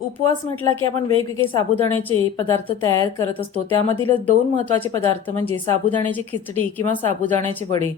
उपवास म्हटला की आपण वेगवेगळे साबुदाण्याचे पदार्थ तयार करत असतो. त्यामधील दोन महत्त्वाचे पदार्थ म्हणजे साबुदाण्याची खिचडी किंवा साबुदाण्याचे वडे.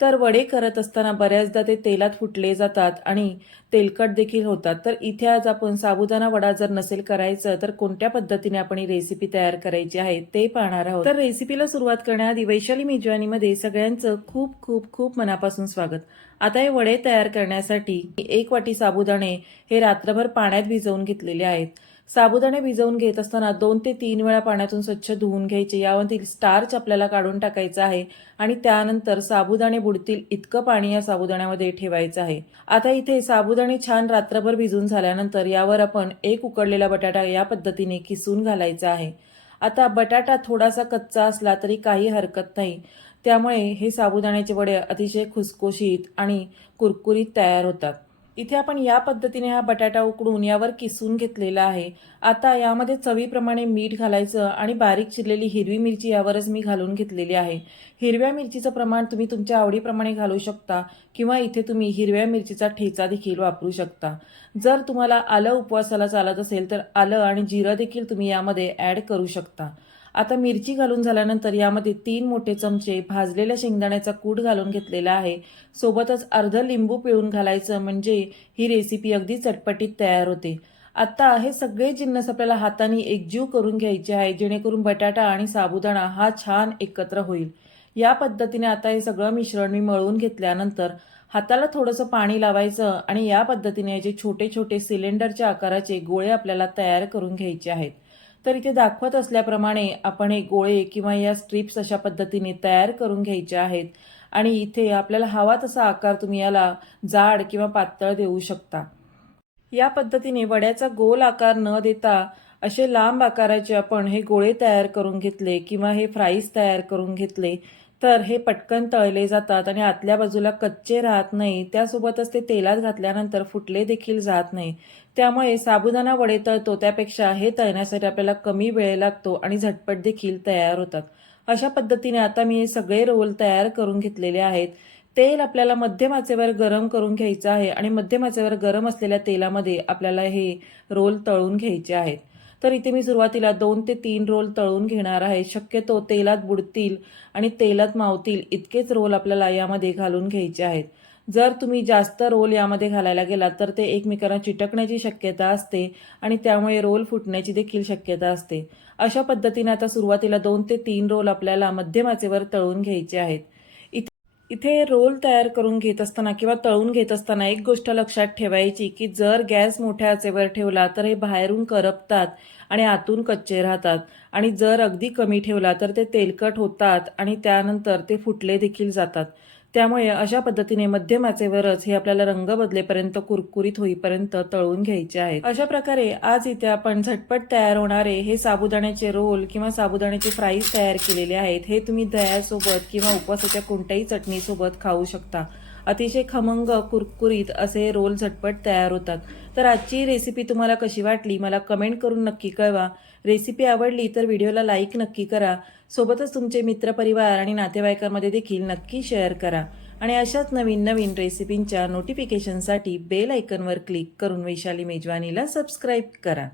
तर वडे करत असताना बऱ्याचदा ते तेलात फुटले जातात आणि तेलकट देखील होतात. तर इथे आज आपण साबुदाणा वडा जर नसेल करायचं तर कोणत्या पद्धतीने आपण ही रेसिपी तयार करायची आहे ते पाहणार आहोत. तर रेसिपीला सुरुवात करण्याआधी वैशाली मेजवानीमध्ये सगळ्यांचं खूप खूप खूप मनापासून स्वागत. आता हे वडे तयार करण्यासाठी एक वाटी साबुदाणे हे रात्रभर पाण्यात भिजवून घेतलेले आहेत. साबुदाणे भिजवून घेत असताना दोन ते तीन वेळा पाण्यातून स्वच्छ धुवून घ्यायचे. यामधील स्टार्च आपल्याला काढून टाकायचं आहे आणि त्यानंतर साबुदाणे बुडतील इतकं पाणी या साबुदाण्यामध्ये ठेवायचं आहे. आता इथे साबुदाणे छान रात्रभर भिजून झाल्यानंतर यावर आपण एक उकडलेला बटाटा या पद्धतीने किसून घालायचा आहे. आता बटाटा थोडासा कच्चा असला तरी काही हरकत नाही. त्यामुळे हे साबुदाण्याचे वडे अतिशय खुसखुशीत आणि कुरकुरीत तयार होतात. इथे आपण या पद्धतीने हा बटाटा उकडून यावर किसून घेतलेला आहे. आता यामध्ये चवीप्रमाणे मीठ घालायचं आणि बारीक चिरलेली हिरवी मिरची यावरच मी घालून घेतलेली आहे. हिरव्या मिरचीचं प्रमाण तुम्ही तुमच्या आवडीप्रमाणे घालू शकता किंवा इथे तुम्ही हिरव्या मिरचीचा ठेचा देखील वापरू शकता. जर तुम्हाला आलं उपवासाला चालत असेल तर आलं आणि जिरं देखील तुम्ही यामध्ये ॲड करू शकता. आता मिरची घालून झाल्यानंतर यामध्ये तीन मोठे चमचे भाजलेल्या शेंगदाण्याचा कूट घालून घेतलेला आहे. सोबतच अर्ध लिंबू पिळून घालायचं म्हणजे ही रेसिपी अगदी चटपटीत तयार होते. आत्ता हे सगळे जिन्नस आपल्याला हाताने एकजीव करून घ्यायचे आहे जेणेकरून बटाटा आणि साबुदाणा हा छान एकत्र होईल. या पद्धतीने आता हे सगळं मिश्रण मी मळून घेतल्यानंतर हाताला थोडंसं पाणी लावायचं आणि या पद्धतीने जे छोटे छोटे सिलेंडरच्या आकाराचे गोळे आपल्याला तयार करून घ्यायचे आहेत. तर इथे दाखवत असल्याप्रमाणे आपण हे गोळे किंवा या स्ट्रिप्स अशा पद्धतीने तयार करून घ्यायच्या आहेत. आणि इथे आपल्याला हवा तसा आकार तुम्ही याला जाड किंवा पातळ देऊ शकता. या पद्धतीने वड्याचा गोल आकार न देता असे लांब आकाराचे आपण हे गोळे तयार करून घेतले किंवा हे फ्राईज तयार करून घेतले तर हे पटकन तळले जातात आणि आतल्या बाजूला कच्चे राहत नाही. त्यासोबतच ते तेलात घातल्यानंतर फुटले देखील जात नाही. त्यामुळे साबुदाणा वडे तळतो. त्यापेक्षा हे तळण्यासाठी आपल्याला कमी वेळ लागतो आणि झटपट देखील तयार होतात. अशा पद्धतीने आता मी हे सगळे रोल तयार करून घेतलेले आहेत. तेल आपल्याला मध्यम आचेवर गरम करून घ्यायचं आहे आणि मध्यम आचेवर गरम असलेल्या तेलामध्ये आपल्याला हे रोल तळून घ्यायचे आहेत. तर इथे मी सुरुवातीला दोन ते तीन रोल तळून घेणार आहे. शक्यतो तेलात बुडतील आणि तेलात मावतील इतकेच रोल आपल्याला यामध्ये घालून घ्यायचे आहेत. जर तुम्ही जास्त रोल यामध्ये घालायला गेलात तर ते एकमेकांना चिटकण्याची शक्यता असते आणि त्यामुळे रोल फुटण्याची देखील शक्यता असते. अशा पद्धतीने आता सुरुवातीला दोन ते तीन रोल आपल्याला मध्यमाचेवर तळून घ्यायचे आहेत. इथे रोल तयार करून घेत असताना किंवा तळून घेत असताना एक गोष्ट लक्षात ठेवायची की जर गॅस मोठ्या आचेवर ठेवला तर हे बाहेरून करपतात आणि आतून कच्चे राहतात. आणि जर अगदी कमी ठेवला तर ते तेलकट होतात आणि त्यानंतर ते फुटले देखील जातात. त्यामुळे अशा पद्धतीने मध्यमाचे वरच हे आपल्याला रंग बदलेपर्यंत कुरकुरीत होईपर्यंत तळून घ्यायचे आहेत. अशा प्रकारे आज इथे आपण झटपट तयार होणारे हे साबुदाण्याचे रोल किंवा साबुदाण्याचे फ्राईज तयार केलेले आहेत. हे तुम्ही दह्यासोबत किंवा उपवासाच्या कोणत्याही चटणीसोबत खाऊ शकता. अतिशय खमंग कुरकुरीत असे रोल झटपट तयार होतात. तर आजची रेसिपी तुम्हाला कशी वाटली? मला कमेंट करून नक्की कळवा. रेसिपी आवडली तर व्हिडिओला लाईक नक्की करा. सोबतच तुमचे मित्रपरिवार आणि नातेवाईकांमध्ये देखील नक्की शेअर करा. आणि अशाच नवीन नवीन रेसिपींच्या नोटिफिकेशनसाठी बेल आयकनवर क्लिक करून वैशाली मेजवानीला सबस्क्राईब करा.